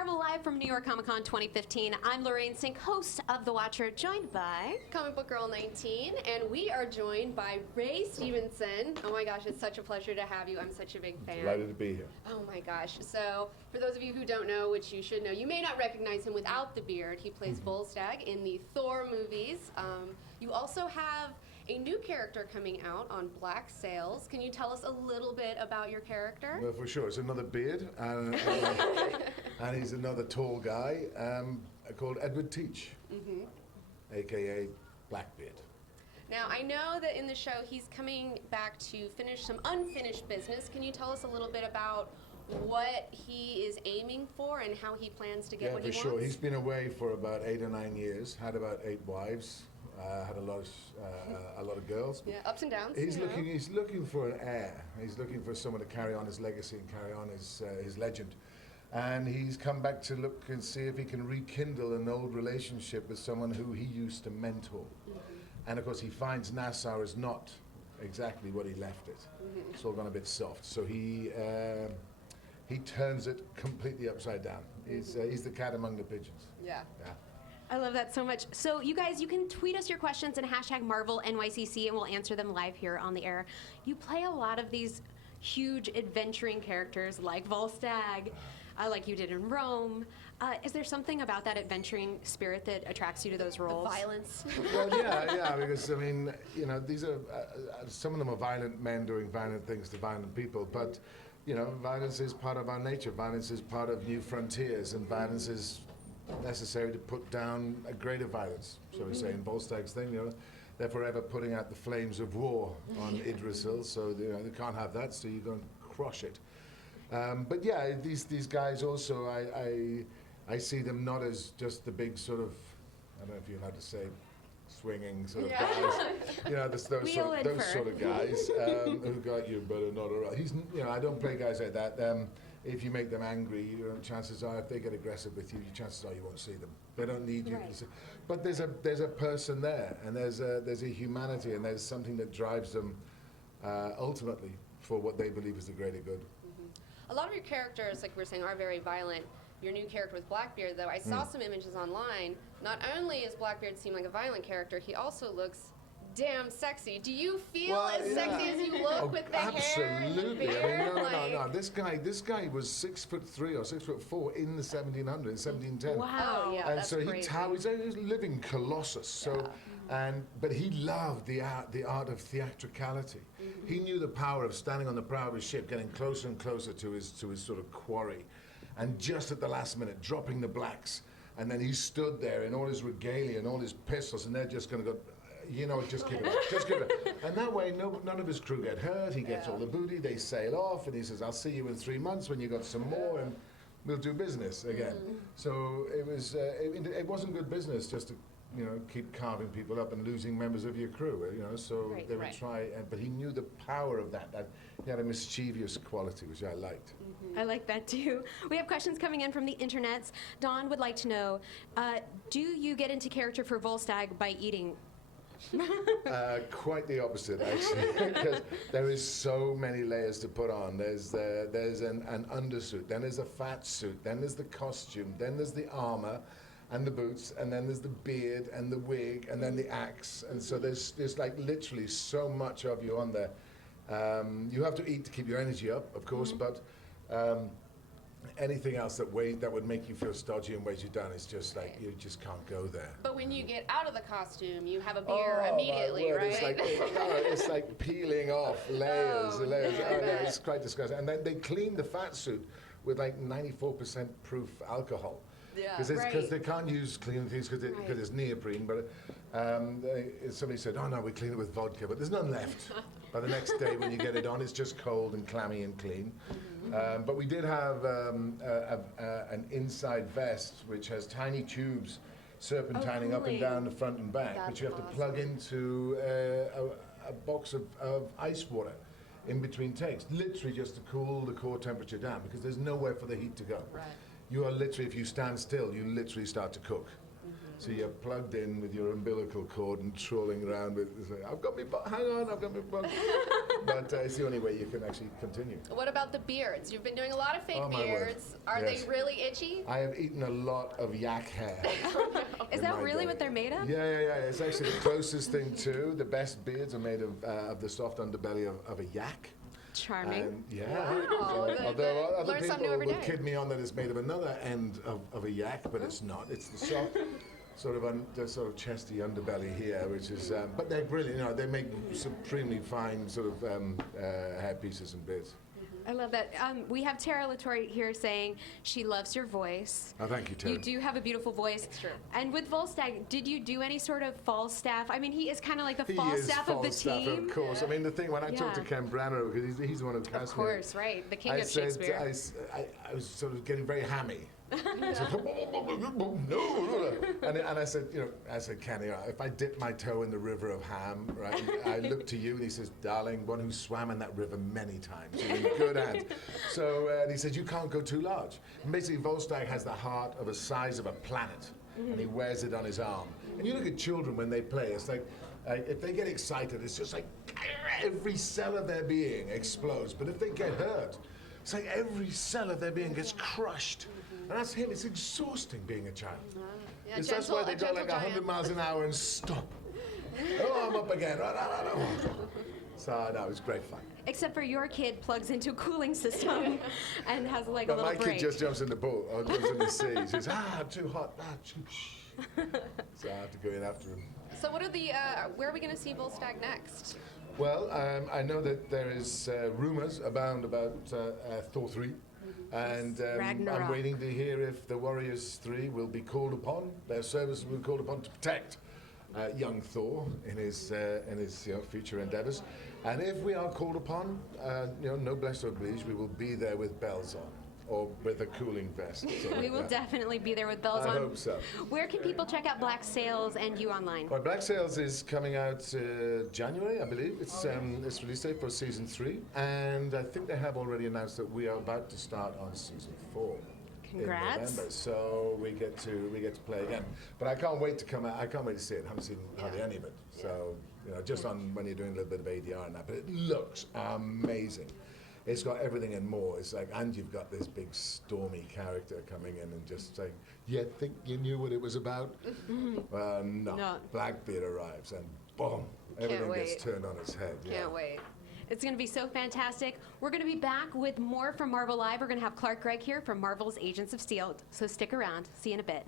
Marvel Live from New York Comic Con 2015. I'm Lorraine Sink, host of The Watcher, joined by Comic Book Girl 19, and we are joined by Ray Stevenson. Oh my gosh, it's such a pleasure to have you. I'm such a big fan. Delighted to be here. Oh my gosh. So, for those of you who don't know, which you should know, you may not recognize him without the beard. He plays Volstagg in the Thor movies. You also have a new character coming out on Black Sails. Can you tell us a little bit about your character? Well, for sure. It's another beard, and he's another tall guy called Edward Teach, a.k.a. Blackbeard. Now, I know that in the show he's coming back to finish some unfinished business. Can you tell us a little bit about what he is aiming for and how he plans to get what he wants? Yeah, for sure. He's been away for about 8 or 9 years, had about 8 wives, had a lot of girls. Yeah, ups and downs. He's looking for an heir. He's looking for someone to carry on his legacy and carry on his legend. And he's come back to look and see if he can rekindle an old relationship with someone who he used to mentor. And of course, he finds Nassau is not exactly what he left it. It's all gone a bit soft. So he turns it completely upside down. He's the cat among the pigeons. Yeah. I love that so much. So you guys, you can tweet us your questions and hashtag MarvelNYCC and we'll answer them live here on the air. You play a lot of these huge adventuring characters like Volstagg, like you did in Rome. Is there something about that adventuring spirit that attracts you to those roles? The violence. Well, yeah, because I mean, you know, these are some of them are violent men doing violent things to violent people, but you know, violence is part of our nature. Violence is part of new frontiers, and violence is necessary to put down a greater violence. So we say in Volstagg's thing, you know, they're forever putting out the flames of war on Idrisil, so you know, they can't have that, so you go and crush it. But yeah, these guys also, I see them not as just the big sort of, I don't know if you're allowed to say, swinging sort of guys. You know, those sort of guys who got you better not around. You know, I don't play guys like that. If you make them angry, you know, chances are if they get aggressive with you, chances are you won't see them. They don't need you. Right. But there's a person there, and there's a humanity, and there's something that drives them ultimately for what they believe is the greater good. A lot of your characters, like we were saying, are very violent. Your new character with Blackbeard, though, I saw some images online. Not only is Blackbeard seem like a violent character, he also looks damn sexy. Do you feel as sexy as you look with the hair and the beard? Absolutely. I mean, no. This guy was 6'3" or 6'4" in the 1700s, 1710. Wow. Oh, yeah, And that's so crazy. he's a living colossus. So, but he loved the art of theatricality. He knew the power of standing on the prow of his ship, getting closer and closer to his sort of quarry, and just at the last minute dropping the blacks. And then he stood there in all his regalia and all his pistols, and they're just going to go, you know, just give it up, just give it up. And that way, none of his crew get hurt. He gets all the booty. They sail off, and he says, "I'll see you in 3 months when you got some more, and we'll do business again." So it was, it wasn't good business just to, you know, keep carving people up and losing members of your crew. You know, so they would try, but he knew the power of that. That he had a mischievous quality, which I liked. I like that too. We have questions coming in from the internets. Dawn would like to know, do you get into character for Volstagg by eating? Quite the opposite, actually, because there is so many layers to put on. There's an undersuit, then there's a fat suit, then there's the costume, then there's the armor and the boots, and then there's the beard and the wig, and then the axe. And so there's like literally so much of you on there. You have to eat to keep your energy up, of course, but anything else that would make you feel stodgy and weighs you down is just like, you just can't go there. But when you get out of the costume, you have a beer immediately, my word, right? It's like peeling off layers and layers. I No, bet. it's quite disgusting. And then they clean the fat suit with like 94% proof alcohol. Yeah. Because they can't use cleaning things because it's neoprene. But somebody said, "Oh no, we clean it with vodka," but there's none left. By the next day when you get it on, it's just cold and clammy and clean. But we did have an inside vest which has tiny tubes serpentining up and down the front and back, which you have to plug into a box of ice water in between takes, literally just to cool the core temperature down, because there's nowhere for the heat to go. Right. You are literally, if you stand still, you literally start to cook. So you're plugged in with your umbilical cord and trawling around with, I've got me, hang on, I've got me bug. But it's the only way you can actually continue. What about the beards? You've been doing a lot of fake Oh, my word. beards. Are Yes. they really itchy? I have eaten a lot of yak hair. Is in that my really day. what they're made of? Yeah. It's actually the closest thing to. The best beards are made of the soft underbelly of a yak. Charming. And, yeah. Oh, good. Although other Learn something people new every will day. kid me on that it's made of another end of a yak, but it's not. It's the soft, the sort of chesty underbelly here, which is. But they're brilliant. You know, they make supremely fine sort of hair pieces and beards. I love that. We have Tara Latour here saying she loves your voice. Oh, thank you, Tara. You do have a beautiful voice. That's true. And with Volstagg, did you do any sort of Falstaff? I mean, he is kind of like the He is Falstaff of the Falstaff, team. of course. I mean, the thing when I talked to Yeah. Ken Branagh, because he's the one who cast me. Of course, right. The king I of said, Shakespeare. I was sort of getting very hammy. I said, no. And I said, Kenny, if I dip my toe in the river of ham, right, I look to you, and he says, darling, one who swam in that river many times. You're in good hands. So and he said, you can't go too large. And basically, Volstagg has the heart of the size of a planet, and he wears it on his arm. And you look at children when they play, it's like, if they get excited, it's just like every cell of their being explodes. But if they get hurt, it's like every cell of their being gets crushed. And that's him. It's exhausting being a child. Yeah, Because that's why they go like 100 miles an hour and stop. Oh, I'm up again. So, no, it was great fun. Except for your kid plugs into a cooling system and has like a But little my break. kid just jumps in the pool or jumps in the sea. He says, too hot. So I have to go in after him. So what are the, where are we going to see Volstagg next? Well, I know that there is rumors abound about Thor 3. And I'm Ragnarok. waiting to hear if the Warriors 3 will be called upon, their service will be called upon to protect young Thor in his future endeavors. And if we are called upon, noblesse oblige, we will be there with bells on or with a cooling vest. We will definitely be there with bells I on. hope so. Where can people check out Black Sails and you online? Well, Black Sails is coming out January, I believe. It's release date for season 3, and I think they have already announced that we are about to start on season 4. Congrats. In November, so we get to play again. But I can't wait to come out. I can't wait to see it. I haven't seen hardly any of it. So just on when you're doing a little bit of ADR and that, but it looks amazing. It's got everything and more. It's like, and you've got this big stormy character coming in and just saying, "You think you knew what it was about?" No. Blackbeard arrives and boom, everything gets turned on its head. Can't wait. It's going to be so fantastic. We're going to be back with more from Marvel Live. We're going to have Clark Gregg here from Marvel's Agents of S.H.I.E.L.D. So stick around. See you in a bit.